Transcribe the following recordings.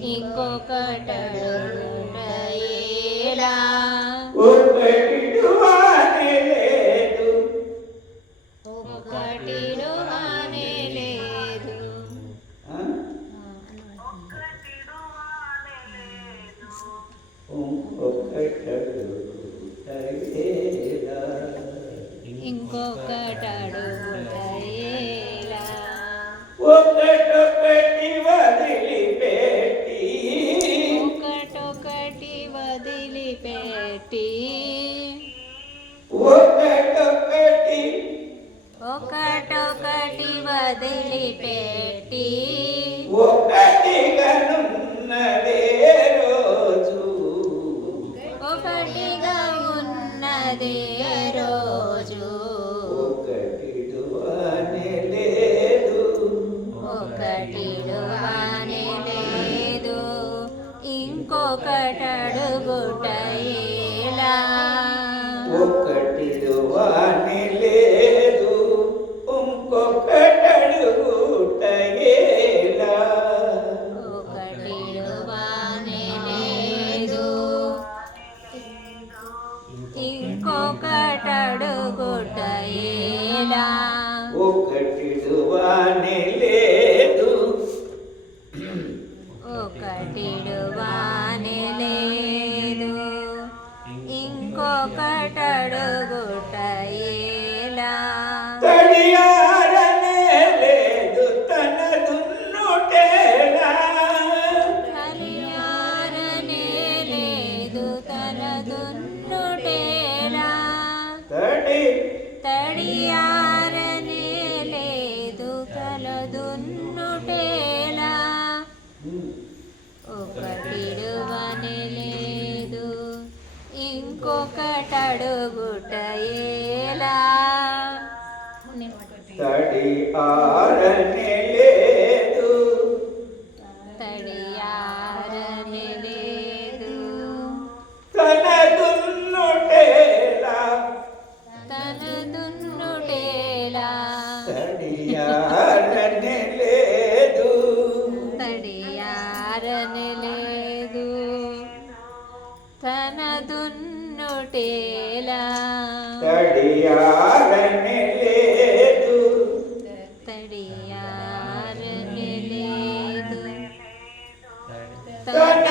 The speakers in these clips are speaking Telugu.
听我歌唱。వెంకటడుగుటయేలా ఒకటిడువానే లేదు. ఒకటిడువానే లేదు. ఇంకొకటడుగుటయేలా తనదున్న अड़गुट ತೋಟ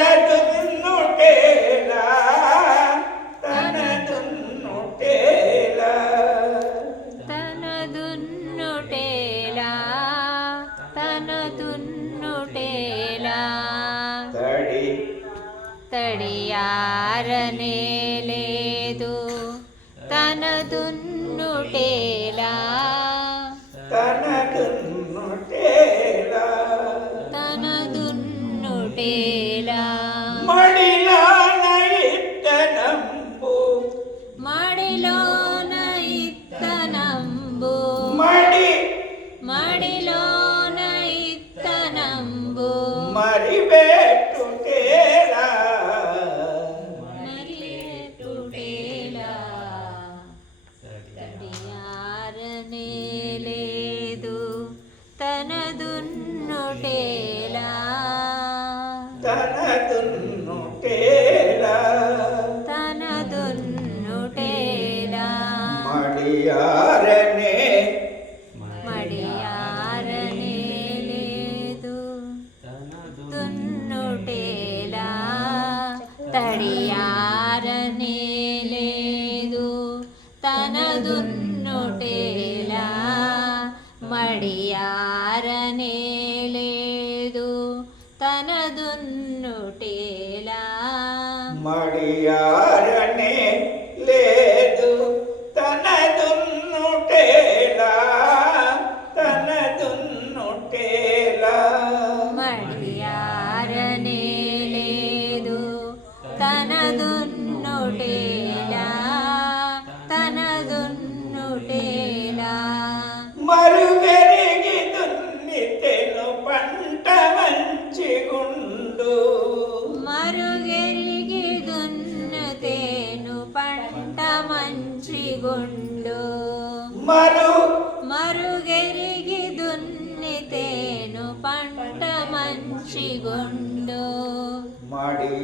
ಮಡಿಯಾರನೇ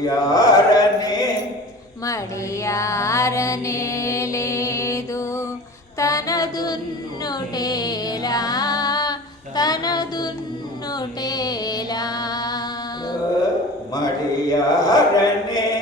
ಮಡಿಯಾರನೆ. ಮಡಿಯಾರನೆಲೇದು ತನದುನ್ನುಟೇಲಾ ತನದುನ್ನುಟೇಲಾ. ಮಡಿಯಾರನೆ.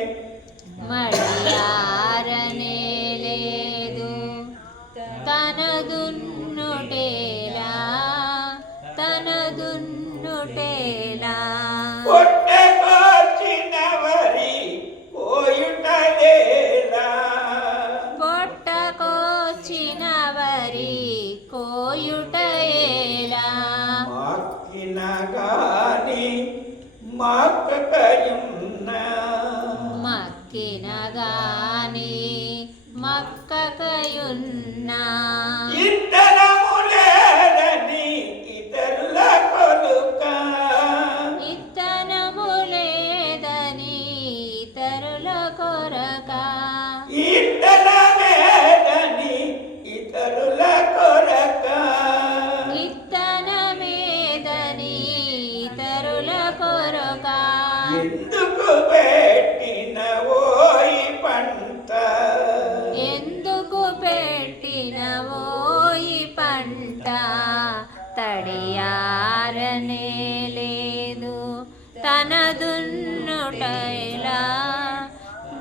ధారణే లేదు. తనదున్నుటైలా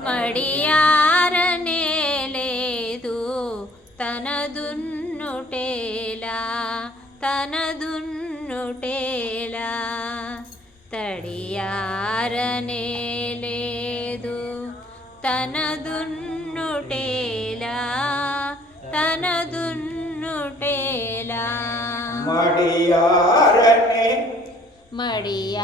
మడియారనే లేదు. తనదున్నుటేలా తనదున్నుటేలా. తడియారనే లేదు. తనదున్ను மடியாரனே. மடியாரனே.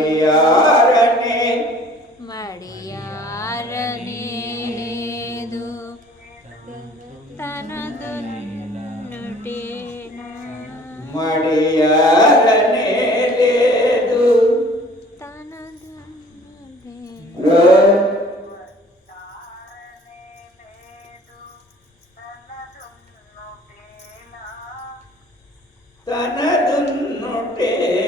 ಮಡಿಯಾರನೆ. ಮಡಿಯಾರನೇದು ತನದು ನುಡಿನ ಮಡಿಯಾರನೇದು ತನದು ತನದು ನುಡೇನ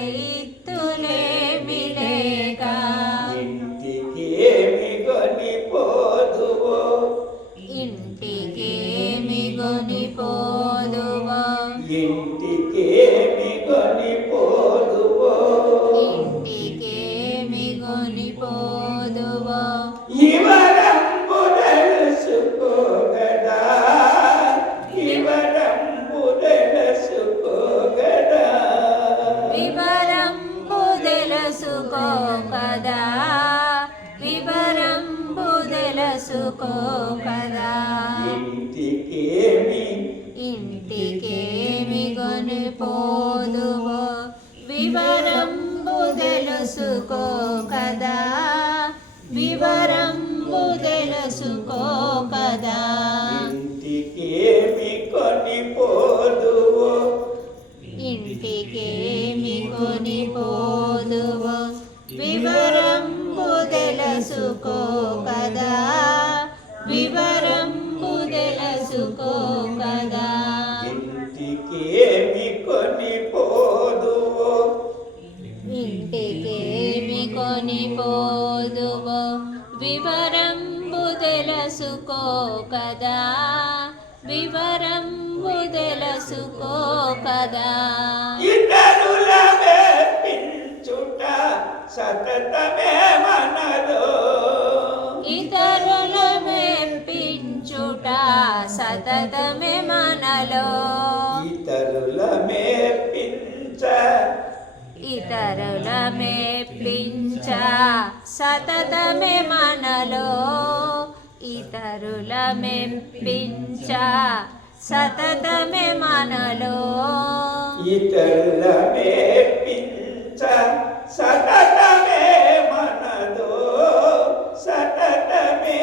వివరం తెలుసుకో కదా. వివరం తెలుసుకో కదా ఇతరుల సతతమే మనలో. ఇతరుల మేపించుట సతతమే మనలో. ఇతరుల ఇతరుల సతతమే మనలో ఇతరుల మెంపించ సతతమే మనలో ఇతరుల మెంపించ సతతమే మనలో సతతమే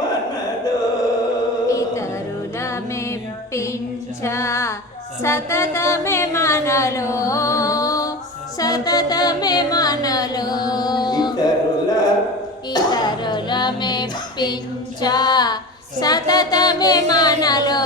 మనదో ఇతరుల మెప్పించ. సతతమే మనలో సతతమే మనలో. స్థాపించ సతతమే మనలో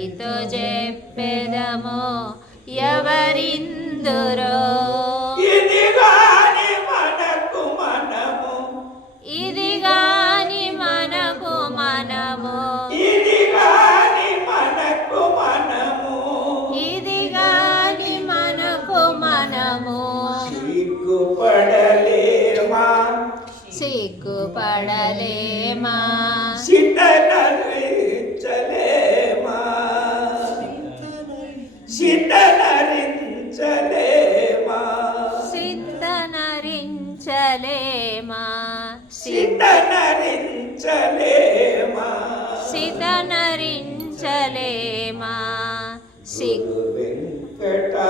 నీతో చెప్పెదము ఎవరిందురో? చింతనరించలేమా చింతనరించలేమా? చింతనరించలేమా? సిగ్గు వెంకటా